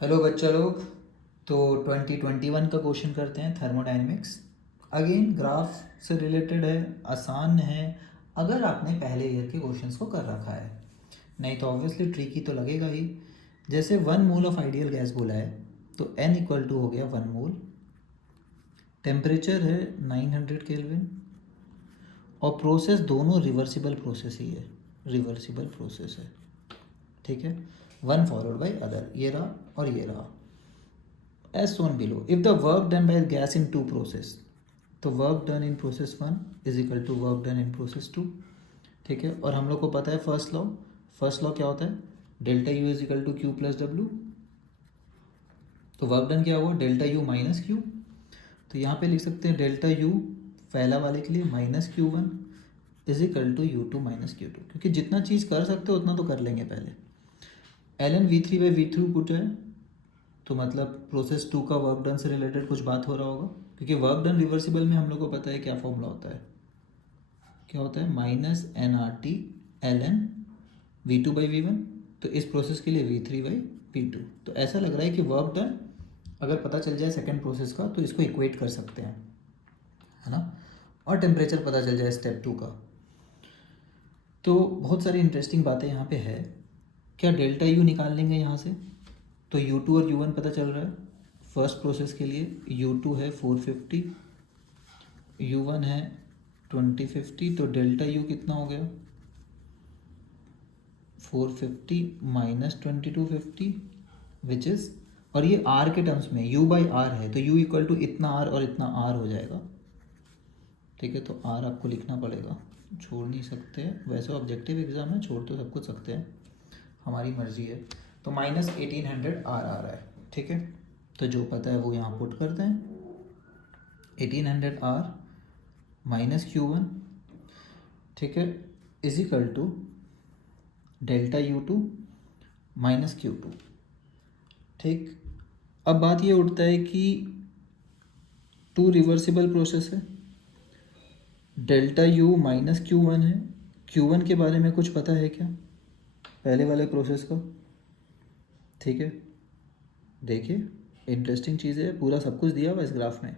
Hello बच्चा लोग। तो 2021 का क्वेश्चन करते हैं, थर्मोडायनेमिक्स। अगेन ग्राफ से रिलेटेड है, आसान है अगर आपने पहले ईयर के क्वेश्चंस को कर रखा है, नहीं तो ऑब्वियसली ट्रिकी तो लगेगा ही। जैसे 1 मोल ऑफ आइडियल गैस बोला है तो n इक्वल टू हो गया 1 मोल, टेम्परेचर है 900 केल्विन, और प्रोसेस दोनों रिवर्सिबल प्रोसेस ही है, रिवर्सिबल प्रोसेस है। ठीक है, वन फॉलोड बाय अदर, ये रहा और ये रहा। as shown below, if the work done by gas in two process, तो work done in process 1 is equal to work done in process 2। ठीक है, और हम लोग को पता है फर्स्ट लॉ क्या होता है, delta U is equal to Q plus W. तो वर्क डन क्या हुआ, डेल्टा यू माइनस क्यू। तो यहाँ पे लिख सकते हैं डेल्टा यू पहला वाले के लिए minus Q one is equal to U two minus Q two, क्योंकि जितना चीज़ कर सकते हो उतना तो कर लेंगे पहले। L N V three by V through put है, तो मतलब प्रोसेस 2 का वर्क डन से रिलेटेड कुछ बात हो रहा होगा, क्योंकि वर्क डन रिवर्सिबल में हम लोग को पता है क्या फॉर्मूला होता है, क्या होता है minus N R T L N V two by V one. तो इस प्रोसेस के लिए V three by V two. तो ऐसा लग रहा है कि वर्क डन अगर पता चल जाए सेकेंड प्रोसेस का तो इसको इक्वेट कर सकते हैं, है ना। और टेम्परेचर पता चल जाए स्टेप 2 का। तो बहुत सारी इंटरेस्टिंग बातें यहाँ पे है। क्या डेल्टा यू निकाल लेंगे यहाँ से, तो U2 और U1 पता चल रहा है फर्स्ट प्रोसेस के लिए। U2 है 450, U1 है 2050, तो डेल्टा U कितना हो गया 450 माइनस 2250 विच इज़, और ये R के टर्म्स में U बाई आर है, तो U इक्वल टू इतना R और इतना R हो जाएगा। ठीक है, तो R आपको लिखना पड़ेगा, छोड़ नहीं सकते हैं। वैसे ऑब्जेक्टिव एग्जाम है, छोड़ तो सब कुछ सकते हैं, हमारी मर्जी है। तो माइनस 1800 R आ रहा है। ठीक है, तो जो पता है वो यहाँ पुट करते हैं, 1800 R माइनस क्यू वन, ठीक है, is equal to delta U two minus Q two. ठीक, अब बात ये उठता है कि टू रिवर्सिबल प्रोसेस है, delta U minus Q one है। क्यू वन के बारे में कुछ पता है क्या पहले वाले प्रोसेस का? ठीक है, देखिए इंटरेस्टिंग चीज़ है, पूरा सब कुछ दिया हुआ इस ग्राफ में।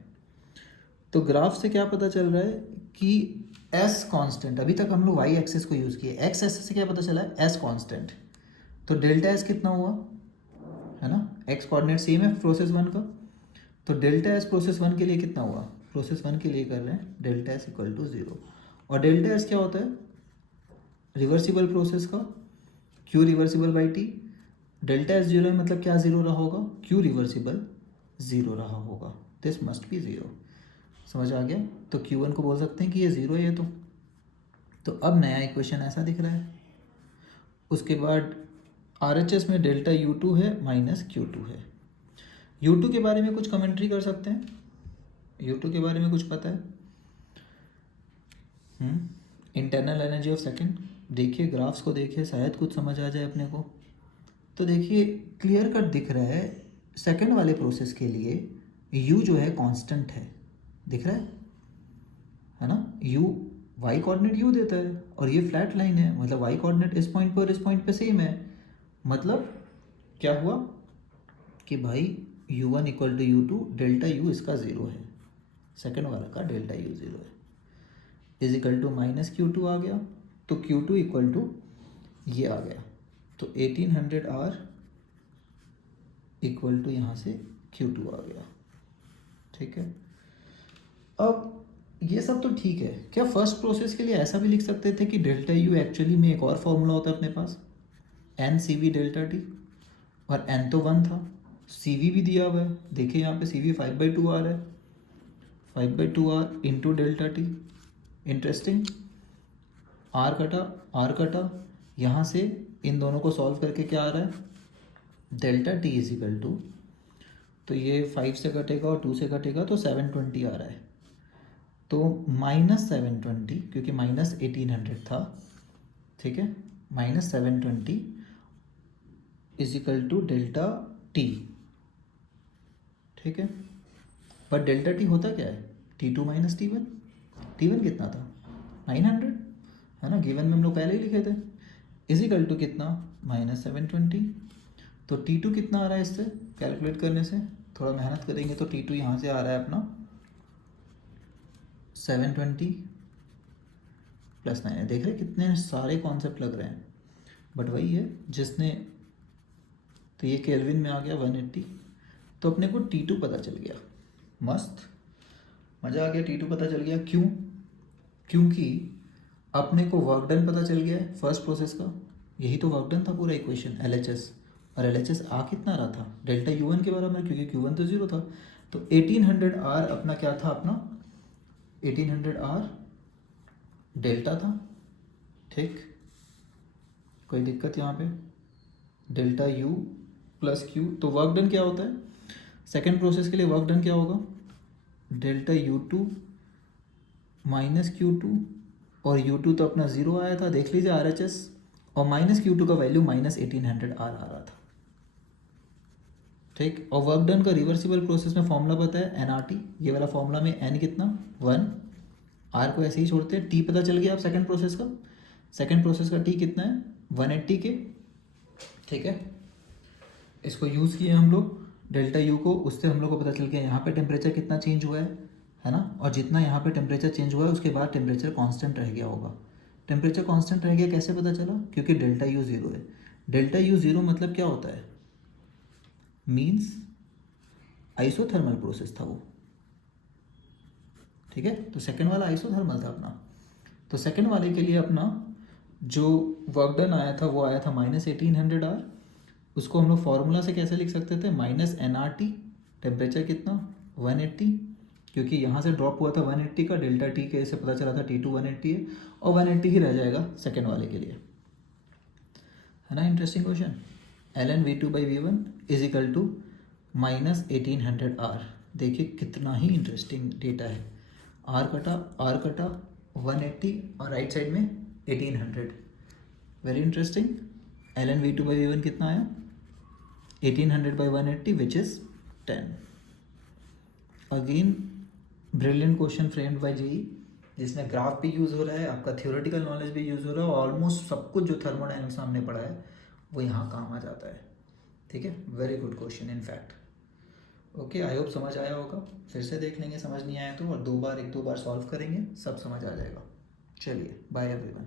तो ग्राफ से क्या पता चल रहा है कि एस कांस्टेंट, अभी तक हम लोग वाई एक्सिस को यूज़ किए, एक्स एक्सिस से क्या पता चला है एस कांस्टेंट। तो डेल्टा एस कितना हुआ, है ना, एक्स कोऑर्डिनेट सेम है प्रोसेस 1 का। तो डेल्टा एस प्रोसेस 1 के लिए कितना हुआ, प्रोसेस 1 के लिए कर रहे हैं डेल्टा एस इक्वल टू 0। और डेल्टा एस क्या होता है, रिवर्सिबल प्रोसेस का Q reversible by T. Delta S 0 है मतलब क्या 0 रहा होगा, क्यू रिवर्सिबल 0 रहा होगा, दिस मस्ट बी 0। समझ आ गया, तो Q1 को बोल सकते हैं कि ये 0 है ये तो अब नया इक्वेशन ऐसा दिख रहा है। उसके बाद RHS में डेल्टा U2 है माइनस Q2 है। U2 के बारे में कुछ कमेंट्री कर सकते हैं, U2 के बारे में कुछ पता है? इंटरनल एनर्जी ऑफ सेकेंड, देखिए ग्राफ्स को देखिए, शायद कुछ समझ आ जाए अपने को। तो देखिए क्लियर कट दिख रहा है, सेकेंड वाले प्रोसेस के लिए U जो है कांस्टेंट है, दिख रहा है ना। U वाई कोऑर्डिनेट U देता है और ये फ्लैट लाइन है, मतलब वाई कोऑर्डिनेट इस पॉइंट पर इस पॉइंट पे सेम है। मतलब क्या हुआ कि भाई U1 equal to U2, delta U इसका 0 है, सेकेंड वाला का डेल्टा U 0 है, is equal to minus Q2 आ गया। तो Q2 इक्वल टू ये आ गया, तो 1800 R इक्वल टू यहाँ से Q2 आ गया। ठीक है, अब ये सब तो ठीक है। क्या फर्स्ट प्रोसेस के लिए ऐसा भी लिख सकते थे कि डेल्टा यू एक्चुअली में एक और फॉर्मूला होता है अपने पास, N C V delta T, और एन तो 1 था, सी वी भी दिया हुआ है, देखिए यहाँ पे सी वी 5/2 आ रहा है, 5/2 R into delta T. Interesting, R कटा, यहाँ से इन दोनों को सॉल्व करके क्या आ रहा है, delta T is equal to, तो ये 5 से कटेगा और 2 से कटेगा तो 720 आ रहा है। तो माइनस 720, क्योंकि माइनस 1800 था, ठीक है, minus 720 is equal to delta T. ठीक है, पर डेल्टा टी होता क्या है, T2 माइनस T1। T1 कितना था 900, है ना, गिवन में हम लोग पहले ही लिखे थे, इज इक्वल टू कितना माइनस 720। तो T2 कितना आ रहा है इससे कैलकुलेट करने से, थोड़ा मेहनत करेंगे तो T2 यहाँ से आ रहा है अपना 720 + 9 है। देख रहे कितने सारे कॉन्सेप्ट लग रहे हैं, बट वही है जिसने, तो ये केल्विन में आ गया 180। तो अपने को T2 पता चल गया, मस्त, मज़ा आ गया। T2 पता चल गया, क्यों? क्योंकि अपने को वर्क डन पता चल गया है फर्स्ट प्रोसेस का, यही तो वर्क डन था पूरा इक्वेशन LHS, और LHS आ कितना रहा था डेल्टा U1 के बराबर, क्योंकि Q1 तो 0 था। तो 1800R अपना क्या था, अपना 1800R डेल्टा था, ठीक, कोई दिक्कत यहाँ पे, डेल्टा U + Q। तो वर्क डन क्या होता है सेकेंड प्रोसेस के लिए, वर्क डन क्या होगा, डेल्टा U2 - Q2, और U2 तो अपना 0 आया था, देख लीजिए RHS, और -Q2 का वैल्यू -1800R आ रहा था, ठीक। और वर्क डन का रिवर्सिबल प्रोसेस में फॉर्मूला पता है NRT, ये वाला फॉर्मूला में N कितना 1, R को ऐसे ही छोड़ते हैं। T पता चल गया आप सेकंड प्रोसेस का, सेकंड प्रोसेस का T कितना है 180 के, ठीक है। इसको यूज़ किए हम लोग डेल्टा U को, उससे हम लोग को पता चल गया यहाँ पे टेम्परेचर कितना चेंज हुआ है ना, और जितना यहाँ पे टेम्परेचर चेंज हुआ है उसके बाद टेम्परेचर कांस्टेंट रह गया होगा। टेम्परेचर कांस्टेंट रह गया कैसे पता चला, क्योंकि डेल्टा U 0 है। डेल्टा U 0 मतलब क्या होता है, मीन्स आइसोथर्मल प्रोसेस था वो, ठीक है। तो सेकंड वाला आइसोथर्मल था अपना। तो सेकंड वाले के लिए अपना जो वर्क डन आया था वो आया था -1800R। उसको हम लोग फार्मूला से कैसे लिख सकते थे, -NRT, टेम्परेचर कितना 180, क्योंकि यहाँ से ड्रॉप हुआ था 180 का, डेल्टा T के से पता चला था T2 180 है, और 180 ही रह जाएगा सेकेंड वाले के लिए, है ना। Interesting question. ln V2/V1 = -1800R। देखिए कितना ही इंटरेस्टिंग डेटा है, R कटा 180 और राइट साइड में 1800, वेरी इंटरेस्टिंग। ln V2/V1 कितना आया 1800/180 which is 10। Again brilliant question framed by JEE, जिसमें ग्राफ भी यूज़ हो रहा है, आपका थ्योरेटिकल नॉलेज भी यूज़ हो रहा है, और ऑलमोस्ट सब कुछ जो थर्मोडायनेमिक्स हमने पढ़ा है वो यहाँ काम आ जाता है, ठीक है। Very good question in fact. Okay, I hope समझ आया होगा। फिर से देख लेंगे समझ नहीं आया तो, और एक दो बार सॉल्व करेंगे, सब समझ आ जाएगा। चलिए बाय एवरीवन।